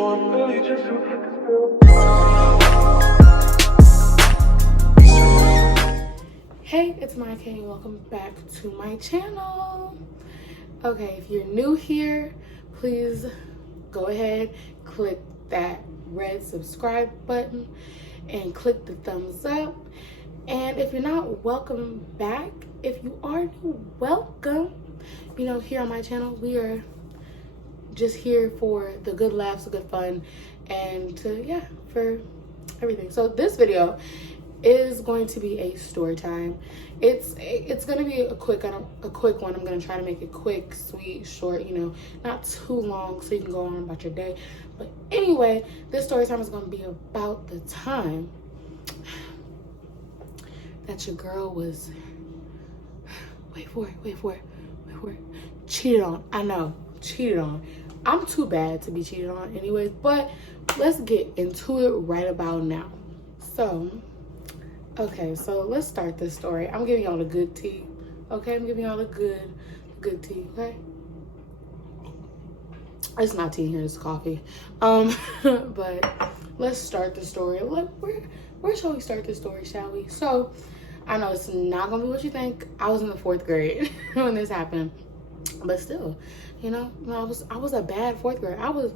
Hey, it's LAKEY and welcome back to my channel. Okay, if you're new here, please go ahead, click that red subscribe button and click the thumbs up. And if you're not, welcome back. If you are new, welcome. You know, here on my channel, we are just here for the good laughs, the good fun, and for everything. So this video is going to be a story time. It's going to be a quick one. I'm going to try to make it quick, sweet, short, you know, not too long so you can go on about your day. But anyway, this story time is going to be about the time that your girl was wait for it cheated on. I know, cheated on. I'm too bad to be cheated on anyways, but let's get into it right about now. So okay, so let's start this story. I'm giving y'all the good tea. Okay, I'm giving y'all the good tea, okay? It's not tea here, it's coffee. But let's start the story. Look, where shall we start this story, shall we? So, I know it's not gonna be what you think. I was in the 4th grade when this happened. But still, you know, I was a bad 4th grade. I was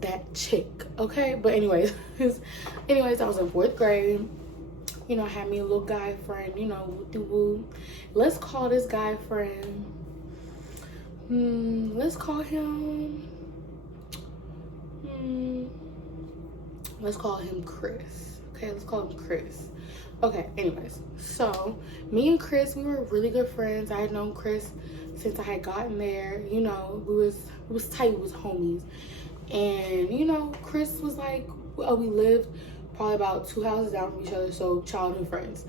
that chick, okay? But anyways, I was in 4th grade. You know, I had me a little guy friend, you know, woo-doo-woo. Let's call this guy friend, let's call him Chris. Okay, let's call him Chris. Okay, anyways, so me and Chris, we were really good friends. I had known Chris since I had gotten there. You know, we was tight, we was homies. And, you know, Chris was like, we lived probably about 2 houses down from each other, so childhood friends.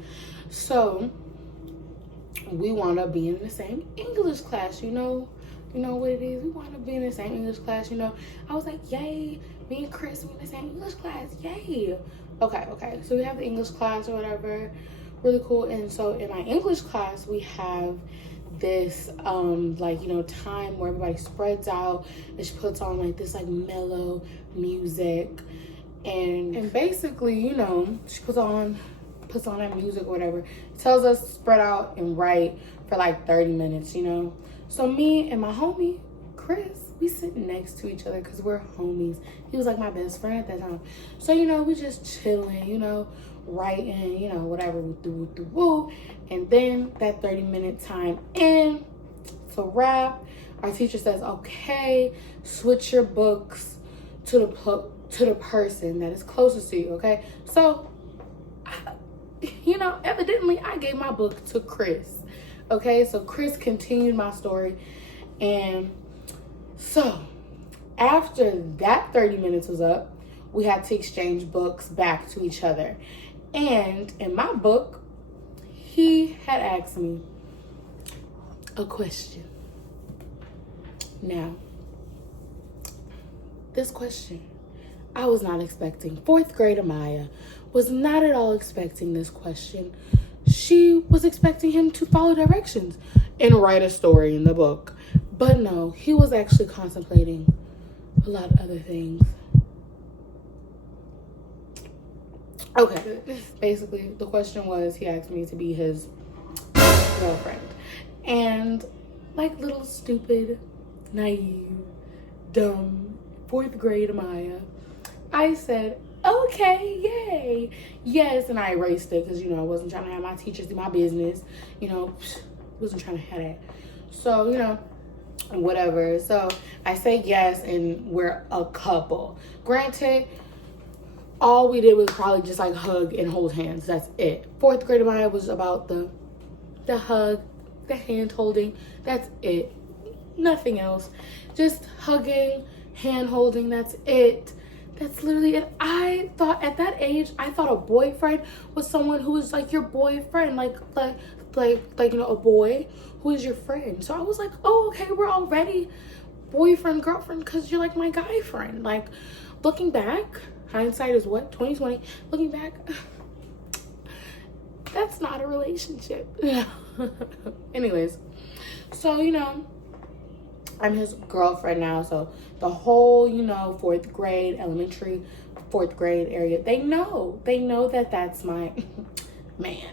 So we wound up being in the same English class. You know what it is. We wound up being in the same English class. You know, I was like, yay, me and Chris, we in the same English class, yay. Okay, so we have the English class or whatever, really cool. And so in my English class, we have this like, you know, time where everybody spreads out and she puts on like this like mellow music. And basically, you know, she puts on that music or whatever, tells us to spread out and write for like 30 minutes, you know. So me and my homie Chris, we sit next to each other because we're homies. He was like my best friend at that time. So, you know, we just chilling, you know, writing, you know, whatever, woo. And then that 30-minute time in to wrap, our teacher says, okay, switch your books to the person that is closest to you, okay? So, you know, evidently I gave my book to Chris, okay? So Chris continued my story. And so after that 30 minutes was up, we had to exchange books back to each other. And in my book, he had asked me a question. Now, this question I was not expecting. 4th grade Amaya was not at all expecting this question. She was expecting him to follow directions and write a story in the book. But no, he was actually contemplating a lot of other things. Okay, basically the question was, he asked me to be his girlfriend. And like little stupid, naive, dumb 4th grade Amaya, I said, okay, yay, yes. And I erased it because, you know, I wasn't trying to have my teachers do my business. You know, wasn't trying to have that. So, you know, whatever. So I say yes, and we're a couple. Granted, all we did was probably just like hug and hold hands. That's it. 4th grade Amaya was about the hug, the hand holding. That's it. Nothing else. Just hugging, hand holding. That's it. That's literally it. I thought at that age, I thought a boyfriend was someone who was like your boyfriend, like you know, a boy who is your friend. So I was like, oh, okay, we're already boyfriend, girlfriend, because you're like my guy friend. Like, looking back, hindsight is what? 2020. Looking back, that's not a relationship. Anyways, so, you know, I'm his girlfriend now. So the whole, you know, fourth grade, elementary, fourth grade area, they know that that's my man.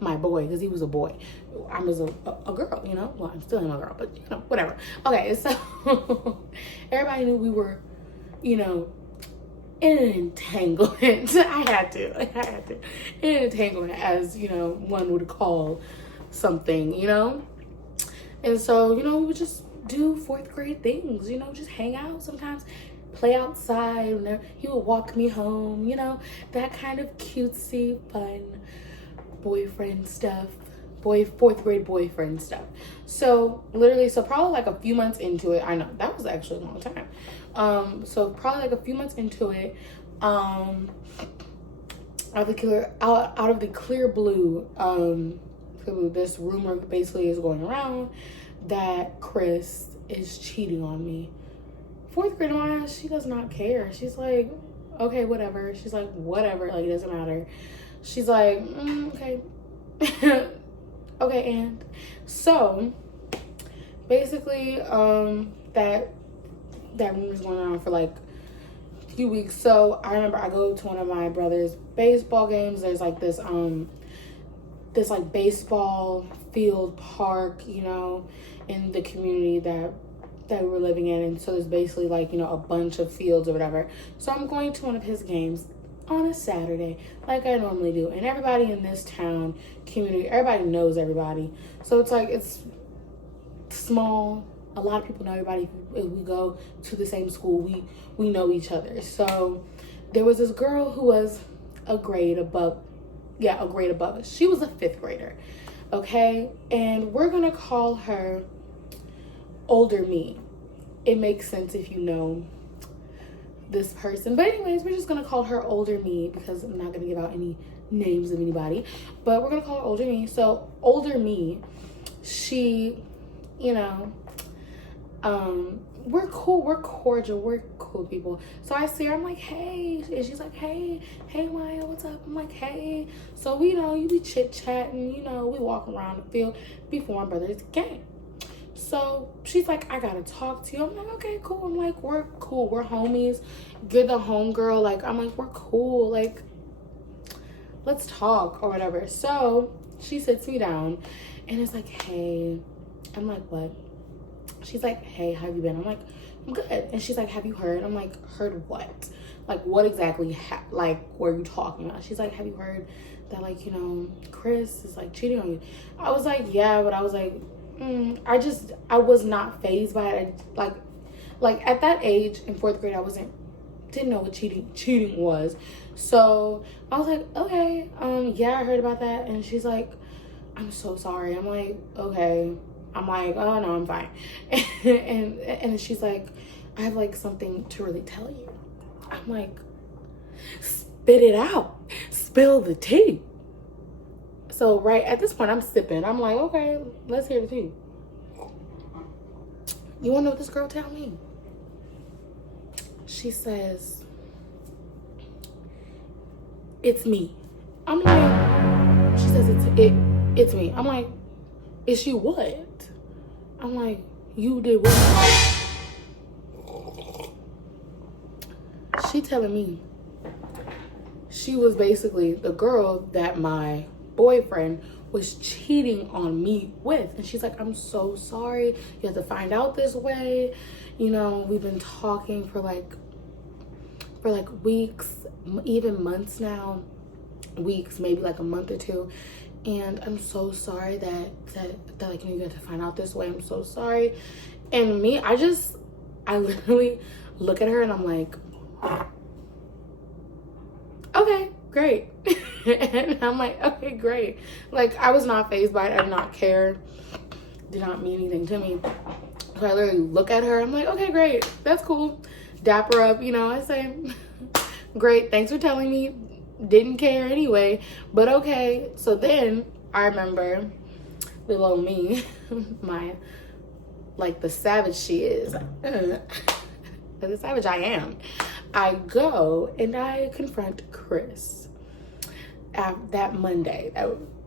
My boy, because he was a boy. I was a girl, you know. Well, I'm still a girl, but you know, whatever. Okay, so everybody knew we were, you know, in an entanglement. I had to. In an entanglement, as you know, one would call something, you know. And so, you know, we would just do fourth grade things, you know, just hang out sometimes, play outside. Whenever he would walk me home, you know, that kind of cutesy, fun boyfriend stuff, fourth grade boyfriend stuff. So literally, so probably like a few months into it, I know that was actually a long time. So probably like a few months into it, out of the clear blue, this rumor basically is going around that Chris is cheating on me. Fourth grade Amaya, she does not care. She's like, okay, whatever. She's like, whatever, like it doesn't matter. She's like, okay. Okay, and so basically, that rumor's going on for like a few weeks. So I remember I go to one of my brother's baseball games. There's like this like baseball field park, you know, in the community that we were living in. And so there's basically like, you know, a bunch of fields or whatever. So I'm going to one of his games on a Saturday, like I normally do. And everybody in this town, community, everybody knows everybody. So it's like, it's small. A lot of people know everybody. If we go to the same school, we know each other. So there was this girl who was a grade above us. She was a fifth grader. Okay. And we're going to call her older me. It makes sense if you know this person. But anyways, we're just going to call her older me because I'm not going to give out any names of anybody. But we're going to call her older me. So older me, she, you know, we're cool. We're cordial. We're cool people. So I see her. I'm like, hey. And she's like, hey, Maya, what's up? I'm like, hey. So, you know, you be chit-chatting. You know, we walk around the field before my brother's game. So she's like, I gotta talk to you. I'm like, okay, cool. I'm like, we're cool. We're homies. You're the homegirl. Like, I'm like, we're cool. Like, let's talk or whatever. So she sits me down and is like, hey. I'm like, what? She's like, hey, how have you been? I'm like, I'm good. And she's like, have you heard? I'm like, heard what? Like, what exactly, like, were you talking about? She's like, have you heard that, like, you know, Chris is, like, cheating on you? I was like, yeah, but I was like, I was not fazed by it. Like at that age in fourth grade, didn't know what cheating was. So I was like, okay, yeah, I heard about that. And she's like, I'm so sorry. I'm like, okay. I'm like, oh no, I'm fine. And she's like, I have like something to really tell you. I'm like, spit it out, spill the tea. So right at this point, I'm sipping. I'm like, okay, let's hear the tea. You wanna know what this girl tell me? She says, it's me. I'm like, she says it's me. I'm like, it's you what? I'm like, you did what? She telling me she was basically the girl that my boyfriend was cheating on me with. And she's like, I'm so sorry you have to find out this way. You know, we've been talking for like weeks, even months now. Weeks, maybe like a month or two. And I'm so sorry that like you have to find out this way. I'm so sorry. And me, I literally look at her and I'm like, okay, great. And I'm like, okay, great. Like, I was not fazed by it. I did not care. Did not mean anything to me. So I literally look at her. I'm like, okay, great. That's cool. Dap her up, you know. I say, great. Thanks for telling me. Didn't care anyway. But okay. So then I remember little old me, Maya, like the savage she is. The savage I am. I go and I confront Chris. That Monday,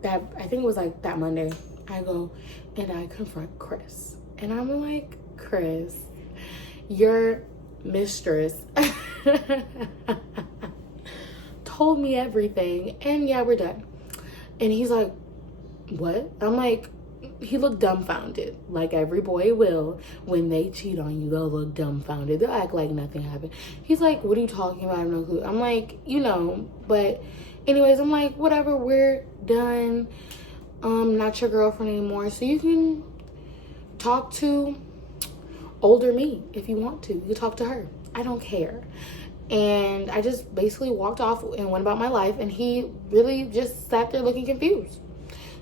that I think it was like that Monday, I go and I confront Chris. And I'm like, Chris, your mistress told me everything, and yeah, we're done. And he's like, what? I'm like, he looked dumbfounded, like every boy will. When they cheat on you, they'll look dumbfounded. They'll act like nothing happened. He's like, what are you talking about? I have no clue. I'm like, you know, but anyways, I'm like, whatever, we're done. Not your girlfriend anymore. So you can talk to older me if you want to. You can talk to her. I don't care. And I just basically walked off and went about my life, and he really just sat there looking confused.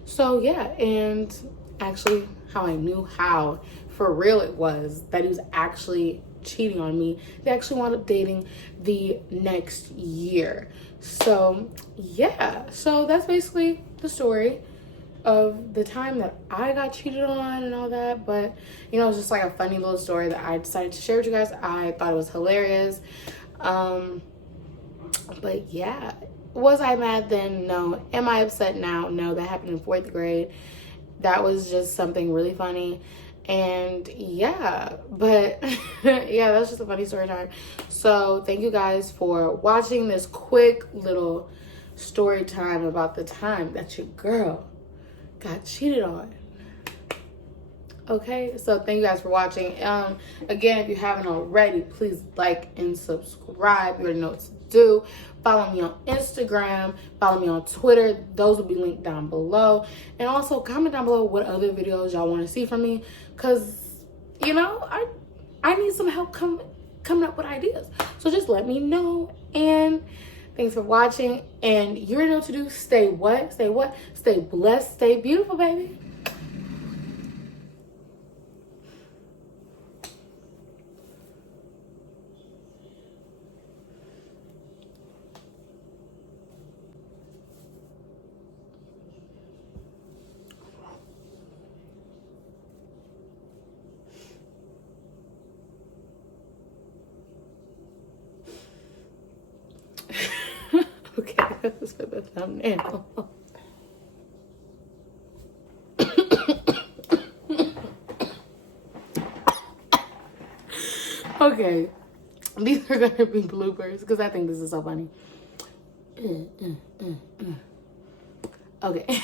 So yeah, and actually how I knew how for real it was that he was actually cheating on me, they actually wound up dating the next year. So yeah, so that's basically the story of the time that I got cheated on and all that. But you know, it's just like a funny little story that I decided to share with you guys. I thought it was hilarious. But yeah, was I mad then? No. Am I upset now? No. That happened in 4th grade. That was just something really funny. And yeah, but yeah, that's just a funny story time. So thank you guys for watching this quick little story time about the time that your girl got cheated on. Okay, so thank you guys for watching. Again, if you haven't already, please like and subscribe. You already know what to do. Follow me on Instagram, follow me on Twitter. Those will be linked down below. And also comment down below what other videos y'all want to see from me, because you know, I need some help coming up with ideas. So just let me know. And thanks for watching. And you already know what to do. Stay what? Stay what? Stay blessed. Stay beautiful, baby. Okay, that's for the thumbnail. Okay, these are gonna be bloopers because I think this is so funny. Okay.